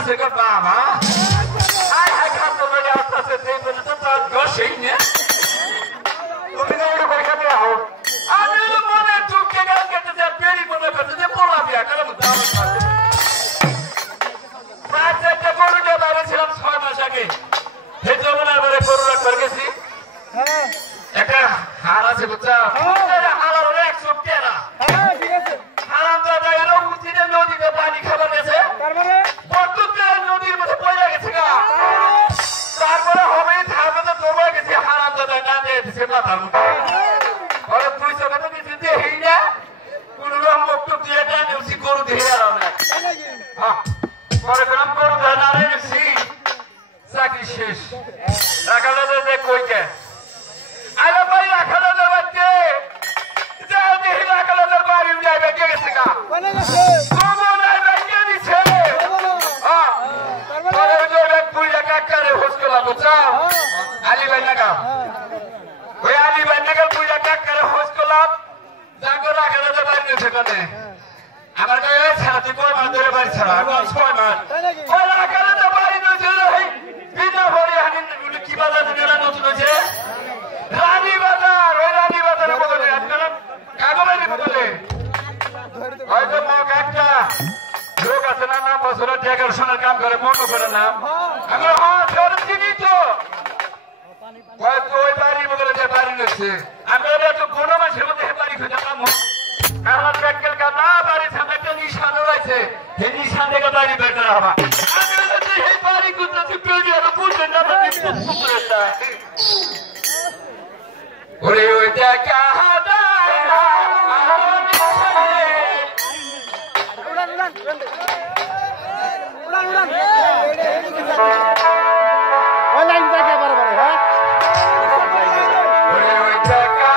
আছে গো বাবা আয় হায় খাতো বলে আসছে সেই বলে তো তার দোষই না তুমি না ওই পয়সা দিয়ে আও আমি মনে টুকে গেল কেটে যা পেরি মনে করতে যে পোলা বিয়া করে দাও প্রায় গরু নিয়ে বাইরে ছিলাম 6 মাস আগে সেই জমিনের বারে গরু রাখবার গেছি হ্যাঁ একটা হার আছে বুঝছো হারার হলে 100 টাকা হ্যাঁ ঠিক আছে হারাম দাদা এলো উচিতে নদীতে পানি খাবার গেছে তারপরে বর্তমানে নদীর মধ্যে পড়ে গেছে গা তারপরে হবে ধাপে তো ডুবে গেছে হারাম দাদা না দিয়ে দিছে মাথার মধ্যে আরে তুই সব তো দিছিস যে হেই না কোন রকম মুক্ত দিয়ে দেন উসি গরু দিয়ে আর না হ্যাঁ পরে গ্রাম গরু না রে সি চাকরি শেষ রাখালে যে কইকে আরে ভাই রাখালে বাচ্চা যাও দেখি রাখালে বাড়ি যাবে কে গেছে গা কোনে গেছে বাবা নাই বাইকে দিছে হ্যাঁ তারপরে ওই যে পুইলা কাকারে হোস্টেল বুঝছো আলী ভাই লাগা ওই আলী ভাই লাগা পুইলা কাকারে হোস্টেল জাগো রাখালে বাড়ি গেছে কোনে আমার কই ছাড়া তুই কই মাস ধরে বাড়ি ছাড়া আমি 6 মাস ওই রাখালে বাড়ি গেছে এই বিনা ভরি হানি কি বাজার দিলা নতুন হইছে রানী বাজার ওই রানী বাজারে বলে আপনারা কাগজে বলে হয়তো মগ একটা লোক আছে না নাম বছরের ডেকোরেশনের কাম করে মনে করে না আমি হ্যাঁ তোর চিনি তো ওই বাড়ি বলে যে বাড়ি রয়েছে আমি তো কোনো মাসের মধ্যে বাড়ি খুঁজে নাম কারণ ব্যাংকের কাটা বাড়ি সামনে একটা নিশান রয়েছে সেই নিশান থেকে বাড়ি বের করা হবে আমি এই বাড়ি খুঁজতে পেয়ে আর বুঝে না ওরে ওই দেখা হাদায় অনলাইন দেখে বরাবর হ্যাঁ ওরে ওই দেখা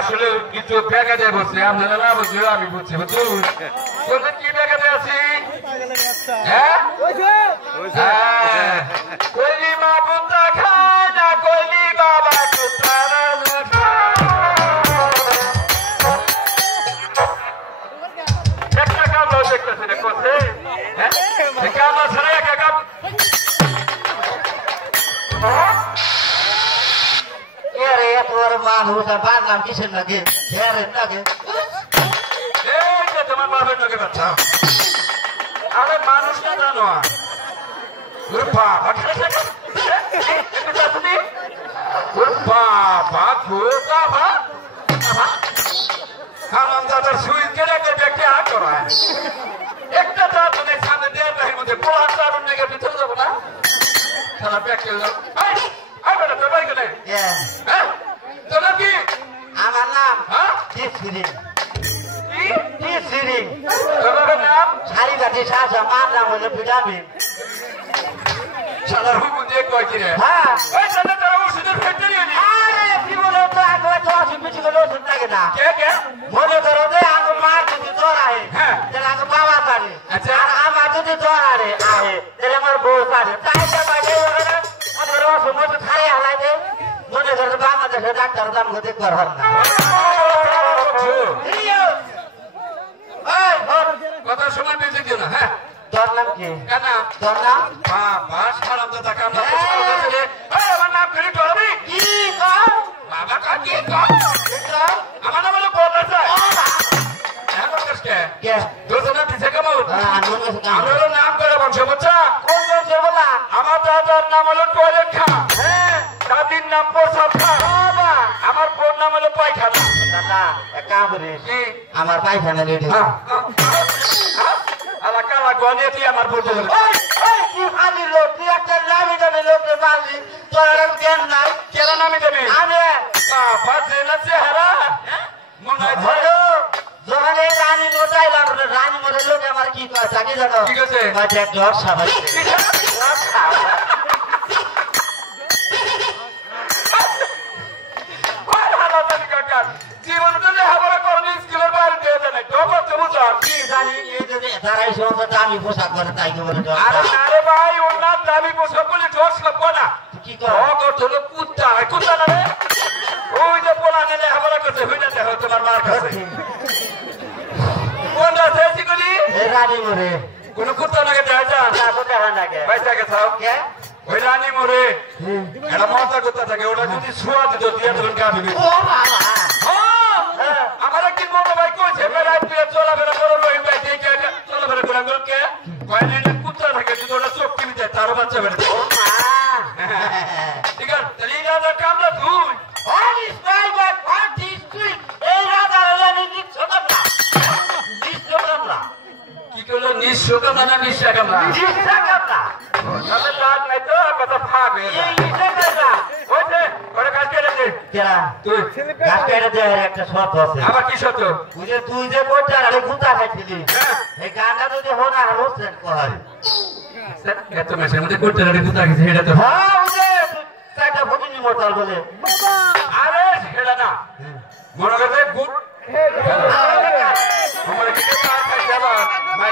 আসলে কিছু ব্যাগে যায় বলছে আপনারা না বুঝলে আমি বুঝছি বুঝুন কি ব্যাগে আছি হ্যাঁ কইলি মা বুদ্ধা খায় না কইলি বাবা একটা কাম দেখতেছে রে করছে হ্যাঁ কাম আছে না একটা কাম মানুষ আর বাঁধলাম কিসের লাগে হেয়ারের লাগে এই যে তোমার বাপের লোকে বাচ্চা আরে মানুষ না জানো সুইচ কেটে ব্যক্তি হাত করায় একটা চারজনের সামনে দেড় লাখের মধ্যে পোড়া চারণ লেগে ভিতরে যাবো না সারা ব্যক্তি তোর বাড়ি গেলে হ্যাঁ তোর কি আমার নাম হ্যাঁ তোর নাম শাড়ি কাটি সাজা মার নাম হলো ভিটামিন সাদার হুকুম দিয়ে কয় কি রে হ্যাঁ ওই সাদা তারা ওষুধের ফ্যাক্টরি আনি আরে কি বলে তো আগে তো ওষুধ পিছি করে ওষুধ লাগে না কে মনে করো যে আগে মার যদি জ্বর আহে হ্যাঁ তাহলে আগে বাবা পারে আচ্ছা আর আমার যদি জ্বর আহে তাহলে আমার বউ পারে তাই তো বাইরে আমার ওষুধ ওষুধ খাই হালাই দে মনে করো বাংলাদেশের ডাক্তার দাম দেখবার হল না কথা সময় বেঁচে গেল হ্যাঁ তোর নাম কি কেন তোর নাম বাবা সারাম তো তাকে আমরা আমার নাম করে টরবি কি বাবা কা কি আমার নাম হলো বলা যায় হ্যাঁ কে কে দুজনে পিছে কেমন আমার হলো নাম করে বংশ বাচ্চা কোন বংশ বলা আমার দাদার নাম হলো টয়লেট খা হ্যাঁ দাদির নাম প্রসাদ খা বাবা আমার বোন নাম হলো পায়খানা দাদা এক কাম করিস আমার পায়খানা রেডি কালা গনে তুই আমার বোন কি খালি লোক তুই একটা নামি দামি লোককে মারলি তোর আর জ্ঞান নাই কেন নামি দেবে আমি বাবা জেলা চেহারা মনে হয় হলো যখন এই রানী মোটাইলাম রানী মোটের লোক আমার কি কয় জানি জানো ঠিক আছে জ্বর সাবাই জীবন তো লেখাপড়া করলে স্কুলের বাইরে দিয়ে দেয় না খবর তো বুঝো কি জানি এই যে তারাই সমস্ত দামি পোশাক করে তাই কি বলে আরে আরে ভাই ওনার দামি পোশাক বলে ঢোস লাগবো না কি কর হলো কুত্তা কুত্তা না রে ওই যে পোলা নিয়ে লেখাপড়া করছে হইনা দেখো তোমার মার কাছে কোনটা চেয়েছি গুলি এই রানী মরে কোন কুত্তা নাকি দেখা যান তারপর দেখা নাকি পয়সা গেছাও কে ওই রানী মরে এটা মাথা কুত্তা থাকে ওটা যদি ছোঁয়া দিত দিয়ে ধরুন কাঁদবে ও বাবা আমার কি বড় ভাই কইছে রাত দিয়ে চলাফেরা করো রহিম ভাই দেখে চলাফেরা করে কে কয়দিন কুত্তা থাকে যদি ওটা চোখ টিভি দেয় তারও বাচ্চা বেড়ে ও মা ঠিক আছে তাহলে এই রাজা কামলা তুই All is my God, what is doing? এই রাজা রানী কি ছোট না ছোট না কি করলো নিঃস্ব কামলা না নিঃস্বা কামলা জিসা কাটা তাহলে কাজ নাই তো কত ফাঁক হয়ে এই জিসা কাটা হয়েছে ওরা কাজ কেটে দে কেরা তুই গাছ কেটে দেওয়ার একটা শর্ত আছে আবার কি সত্য বুঝে তুই যে কোটার আরে গুতা খাইছিলি এই গানটা যদি হোনা হোসেন কয় এত মেশের মধ্যে করতে রাখি কুত্তা গেছে এটা তো হ্যাঁ বুঝে একটা ভগিনী মোটাল বলে আরে সেটা না মনে করছে গুড